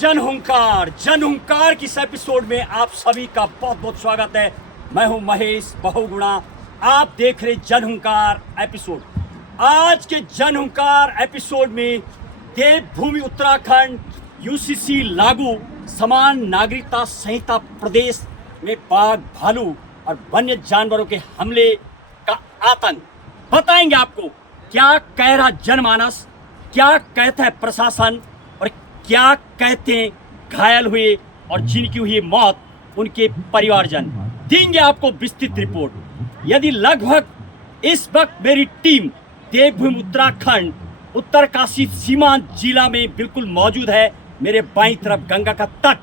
जन हुंकार की इस एपिसोड में आप सभी का बहुत बहुत स्वागत है। मैं हूं महेश बहुगुणा। आप देख रहे जन हुंकार एपिसोड। आज के जन हुंकार एपिसोड में देवभूमि उत्तराखंड यूसीसी लागू, समान नागरिकता संहिता प्रदेश में बाघ, भालू और वन्य जानवरों के हमले का आतंक बताएंगे आपको। क्या कह रहा जनमानस, क्या कहता है प्रशासन और क्या कहते हैं घायल हुए और जिनकी हुई मौत उनके परिवारजन। देंगे आपको विस्तृत रिपोर्ट। यदि लगभग इस वक्त मेरी टीम देवभूमि उत्तराखंड उत्तरकाशी सीमांत जिला में बिल्कुल मौजूद है। मेरे बाईं तरफ गंगा का तट,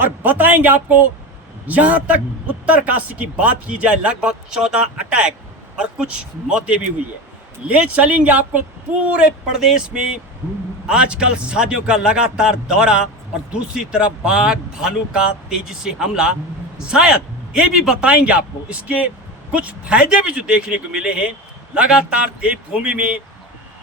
और बताएंगे आपको जहां तक उत्तरकाशी की बात की जाए लगभग 14 अटैक और कुछ मौतें भी हुई है। ले चलेंगे आपको पूरे प्रदेश में आजकल शादियों का लगातार दौरा और दूसरी तरफ बाघ, भालू का तेजी से हमला। शायद ये भी बताएंगे आपको इसके कुछ फायदे भी जो देखने को मिले हैं। लगातार देवभूमि में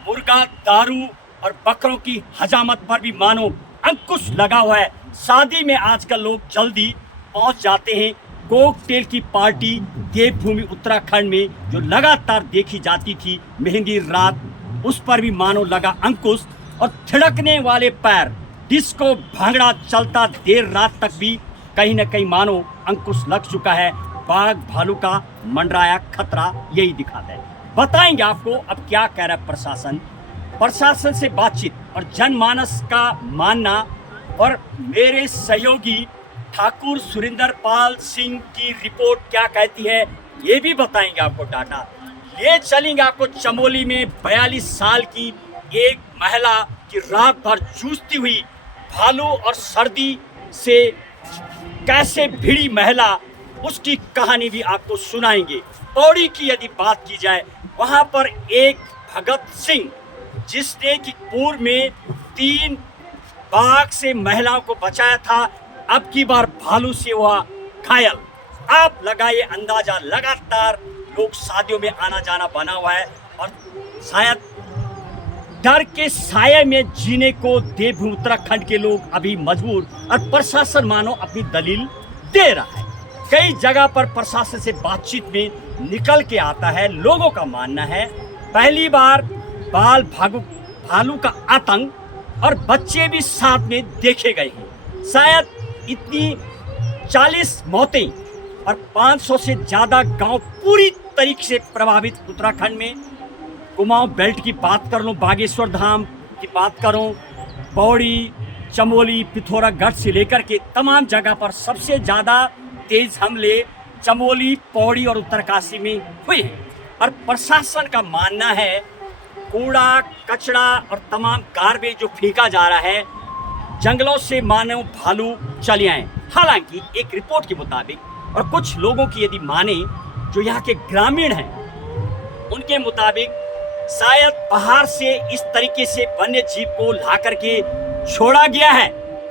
मुर्गा, दारू और बकरों की हजामत पर भी मानो अंकुश लगा हुआ है। शादी में आजकल लोग जल्दी पहुंच जाते हैं। कॉकटेल की पार्टी देवभूमि उत्तराखंड में जो लगातार देखी जाती थी मेहंदी रात, उस पर भी मानो लगा अंकुश। और थिड़कने वाले पैर, डिस्को भांगड़ा चलता देर रात तक भी कहीं न कहीं मानो अंकुश लग चुका है। बाघ, भालू का मंडराया खतरा यही दिखाता है। बताएंगे आपको अब क्या कह रहा है प्रशासन। प्रशासन से बातचीत और जनमानस का मानना और मेरे सहयोगी ठाकुर सुरेंद्र पाल सिंह की रिपोर्ट क्या कहती है, ये भी बताएंगे आपको डाटा। ले चलेंगे आपको चमोली में 42 साल की एक महिला की रात भर जूझती हुई भालू और सर्दी से कैसे भिड़ी महिला, उसकी कहानी भी आपको सुनाएंगे। पौड़ी की यदि बात की जाए, वहां पर एक भगत सिंह जिसने कि पूर्व में 3 बाघ से महिलाओं को बचाया था, अब की बार भालू से हुआ घायल। आप लगाइए अंदाजा, लगातार लोग शादियों में आना जाना बना हुआ है और शायद डर के साये में जीने को देवभूमि उत्तराखंड के लोग अभी मजबूर, और प्रशासन मानो अपनी दलील दे रहा है। कई जगह पर प्रशासन से बातचीत में निकल के आता है, लोगों का मानना है पहली बार बाल भालू का आतंक और बच्चे भी साथ में देखे गए हैं। शायद इतनी 40 मौतें और 500 से ज़्यादा गांव पूरी तरीके से प्रभावित उत्तराखंड में। कुमाऊं बेल्ट की बात कर लूँ, बागेश्वर धाम की बात करूँ, पौड़ी, चमोली, पिथौरागढ़ से लेकर के तमाम जगह पर सबसे ज़्यादा तेज हमले चमोली, पौड़ी और उत्तरकाशी में हुए हैं। और प्रशासन का मानना है कूड़ा कचरा और तमाम गार्बेज जो फेंका जा रहा है, जंगलों से मानव भालू चले आए। हालांकि एक रिपोर्ट के मुताबिक और कुछ लोगों की यदि माने जो यहाँ के ग्रामीण हैं, उनके मुताबिक शायद बाहर से इस तरीके से वन्य जीव को ला करके छोड़ा गया है।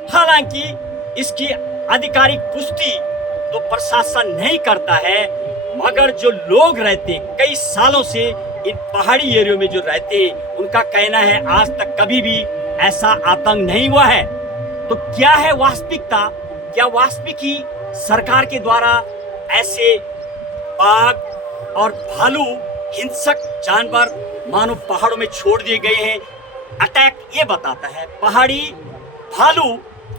हालांकि इसकी आधिकारिक पुष्टि तो प्रशासन नहीं करता है, मगर जो लोग रहते कई सालों से इन पहाड़ी एरियो में जो रहते हैं, उनका कहना है आज तक कभी भी ऐसा आतंक नहीं हुआ है। तो क्या है वास्तविकता? क्या वास्तविक ही सरकार के द्वारा ऐसे बाघ और भालू, हिंसक जानवर मानो पहाड़ों में छोड़ दिए गए हैं? अटैक ये बताता है। पहाड़ी भालू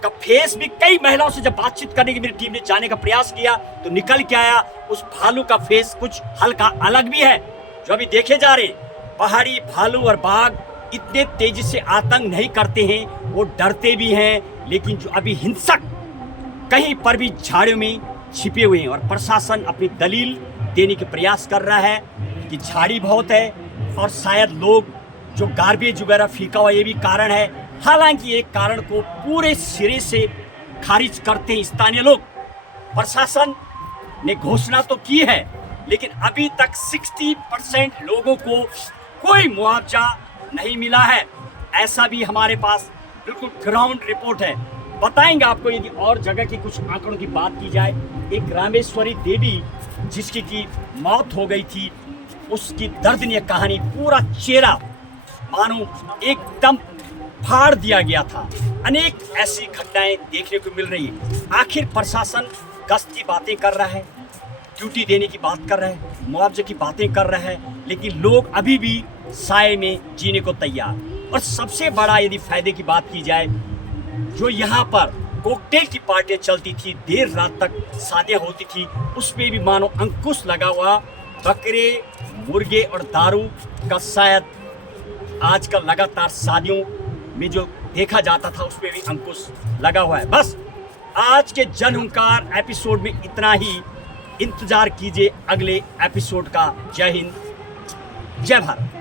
का फेस भी, कई महिलाओं से जब बातचीत करने की मेरी टीम ने जाने का प्रयास किया तो निकल के आया उस भालू का फेस कुछ हल्का अलग भी है। जो अभी देखे जा रहे पहाड़ी भालू और बाघ इतने तेजी से आतंक नहीं करते हैं, वो डरते भी हैं, लेकिन जो अभी हिंसक कहीं पर भी झाड़ियों में छिपे हुए हैं। और प्रशासन अपनी दलील देने के प्रयास कर रहा है कि झाड़ी बहुत है और शायद लोग जो गार्बेज वगैरह फीका हुआ, ये भी कारण है। हालांकि एक कारण को पूरे सिरे से खारिज करते हैं स्थानीय लोग। प्रशासन ने घोषणा तो की है, लेकिन अभी तक 60% लोगों को कोई मुआवजा नहीं मिला है। ऐसा भी हमारे पास बिल्कुल ग्राउंड रिपोर्ट है। बताएंगे आपको। यदि और जगह की कुछ आंकड़ों की बात की जाए, एक रामेश्वरी देवी जिसकी की मौत हो गई थी, उसकी दर्दनीय कहानी, पूरा चेहरा मानो एकदम फाड़ दिया गया था। अनेक ऐसी घटनाएं देखने को मिल रही है। आखिर प्रशासन गश्त की बातें कर रहा है, ड्यूटी देने की बात कर रहा है, मुआवजे की बातें कर रहा है, लेकिन लोग अभी भी साए में जीने को तैयार। और सबसे बड़ा यदि फायदे की बात की जाए, जो यहाँ पर कॉकटेल की पार्टियां चलती थी, देर रात तक शादियां होती थी, उस पर भी मानो अंकुश लगा हुआ। बकरे, मुर्गे और दारू का शायद आजकल लगातार शादियों में जो देखा जाता था, उस पर भी अंकुश लगा हुआ है। बस आज के जनहुंकार एपिसोड में इतना ही। इंतजार कीजिए अगले एपिसोड का। जय हिंद, जय भारत।